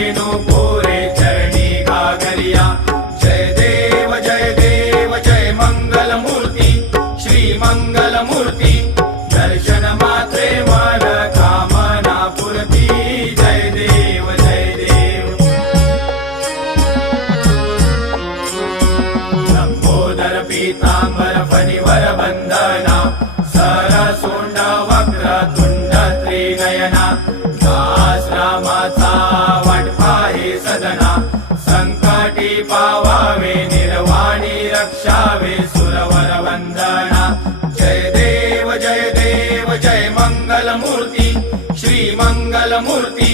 रेणू पुरे चरणी घागरिया। जय देव जय मंगल मूर्ती श्री मंगल मूर्ती। दर्शन मात्रे मन कामना पूर्ती। जय देव जय देव। लंबोदर पीतांबर फणिवर बंदना। सरसुंड वक्र तुंड त्रिनयना। दास रामाचा वाटपा हे सदना। संकटी पावावे निर्वाणी रक्षावे सुरवर वंदना। जय देव जय मंगल मूर्ती श्री मंगल मूर्ती।